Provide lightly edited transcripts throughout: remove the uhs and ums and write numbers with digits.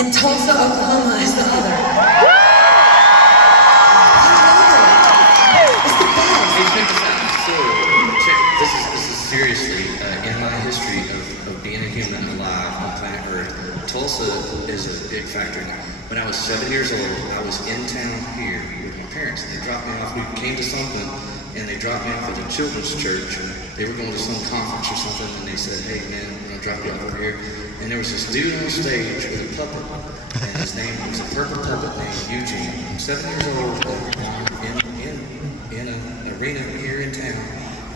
and Tulsa, Oklahoma is the other. It's the best. Hey, check this out. So, this is seriously, in my history of being a human alive on planet Earth, Tulsa is a big factor. When I was 7 years old, I was in town here with my parents. They dropped me off. We came to something, and they dropped me off at a children's church. They were going to some conference or something, and they said, "Hey, man, we're going to drop you off over here." And there was this dude on stage with a puppet, and his name was a purple puppet named Eugene. I'm 7 years old, in an arena here in town,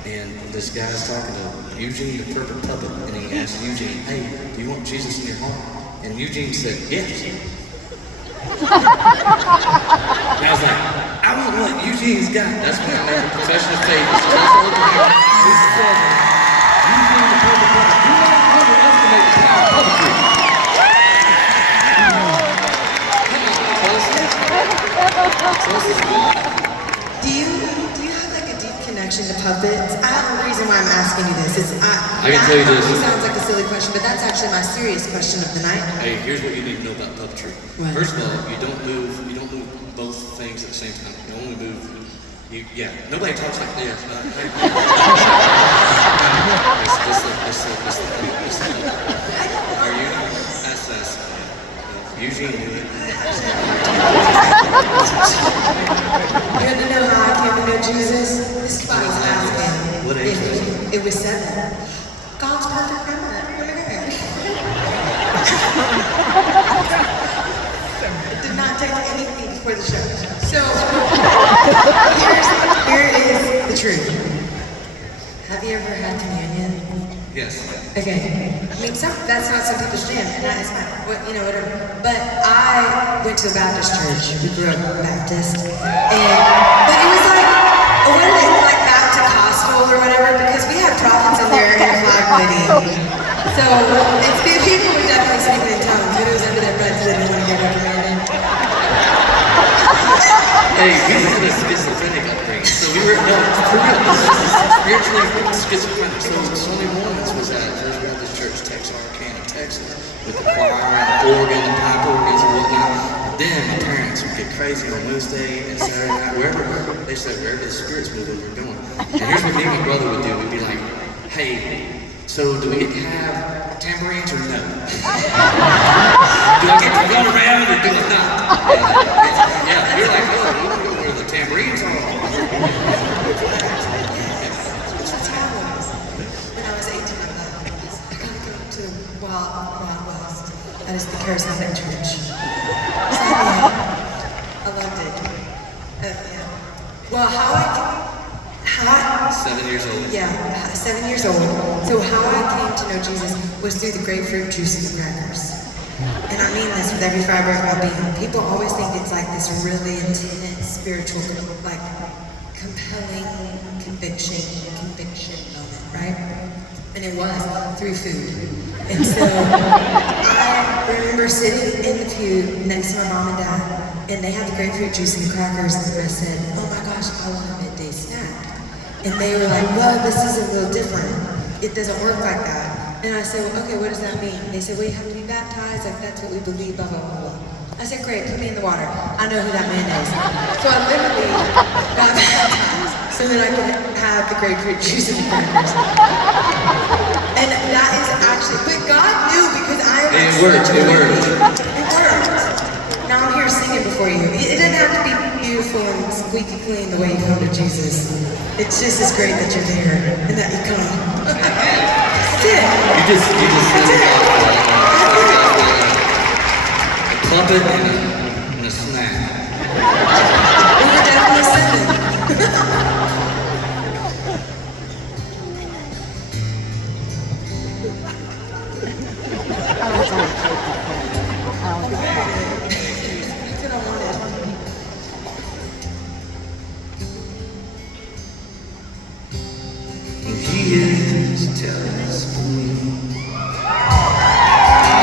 and this guy's talking to Eugene, the purple puppet, and he asked Eugene, "Hey, do you want Jesus in your heart?" And Eugene said, "Yes." And I was like, I want what Eugene's got. That's when I made a profession of faith. Eugene the purple puppet. Do not underestimate the power of puppetry. Do you have like a deep connection to puppets? I have a reason why I'm asking you this. I can tell you this. It sounds like a silly question, but that's actually my serious question of the night. Hey, here's what you need to know about puppetry. What? First of all, you don't move both things at the same time. You only move. Nobody talks like this. Are you? That's Eugene knew it. You had to know how I came to know Jesus? This body's asking. What age was it? It was 7. God's perfect grandma. It did not take anything before the show. So, here is the truth. Have you ever had communion? Yes. Okay. I mean, that's not some people's jam, and that is fine. Whatever. But I went to a Baptist church. We grew up Baptist, but it was like, what is it, like Baptist-costal or whatever? Because we had prophets in there and a flag waving. So people were definitely speaking in tongues, but it was under their breath, so they didn't want to get reprimanded. Hey, we had a schizophrenic upbringing, so we were, no, for real, this is spiritually schizophrenic. So Sunday mornings was at First Baptist Church, Texarkana, Texas, with the choir and the organ and pipe organs and whatnot. Then my parents would get crazy on Wednesday and Saturday night, wherever they said, wherever the Spirit's moving, we're going. And here's what me and my brother would do. We'd be like, "Hey, so do we get to have tambourines or no? Do I get to run around or do I not?" Yeah, you're like, "Oh, we go where the tambourines are." That's how it was. When I was 18, I gotta go to Wild West. That is the charismatic church. I loved it. Yeah. Well, 7 years old. Yeah, 7 years old. So how I came to know Jesus was through the grapefruit juice and the crackers. And I mean this with every fiber of my being. People always think it's like this really intense, spiritual, like compelling conviction moment, right? And it was through food. And so I remember sitting in the pew next to my mom and dad, and they had the grapefruit juice and the crackers, and I said, "Oh my gosh, I want a midday snack." And they were like, "Well, this is a little different. It doesn't work like that." And I said, "Well, okay, what does that mean?" And they said, "Well, you have to be baptized, like that's what we believe, blah, blah, blah, blah." I said, "Great, put me in the water. I know who that man is." So I literally got baptized so that I could have the grapefruit juice and the crackers. And that is actually, but God knew because I am It worked. It worked. Now I'm here singing before you. It doesn't have to be beautiful and squeaky clean the way you come to Jesus. It's just as great that you're there and that you come. That's it. You just a puppet and a snack. We were definitely singing. He is jealous for me.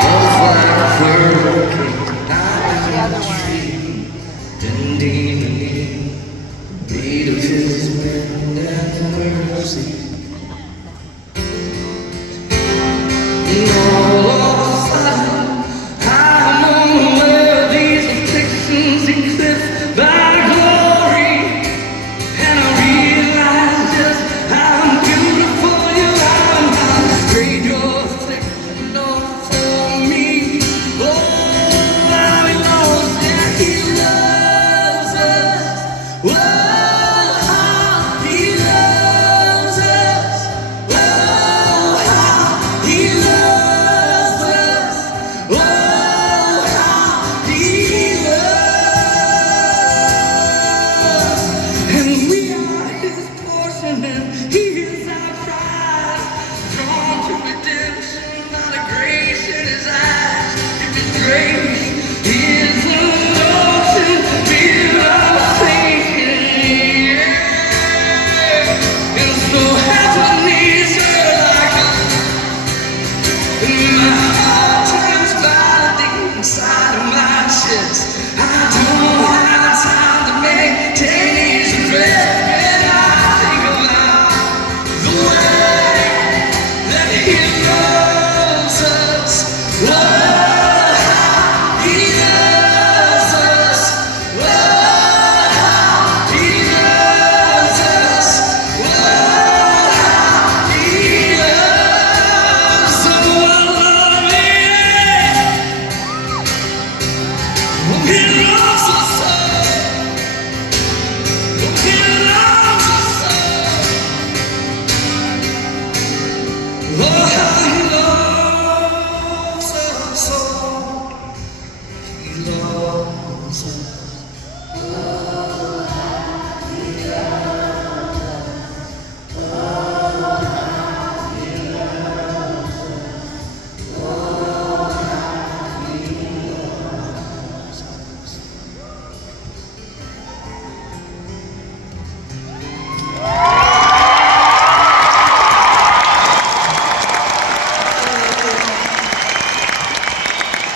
Love like a hurricane, high down the tree, bending beneath the beat of his wind and mercy.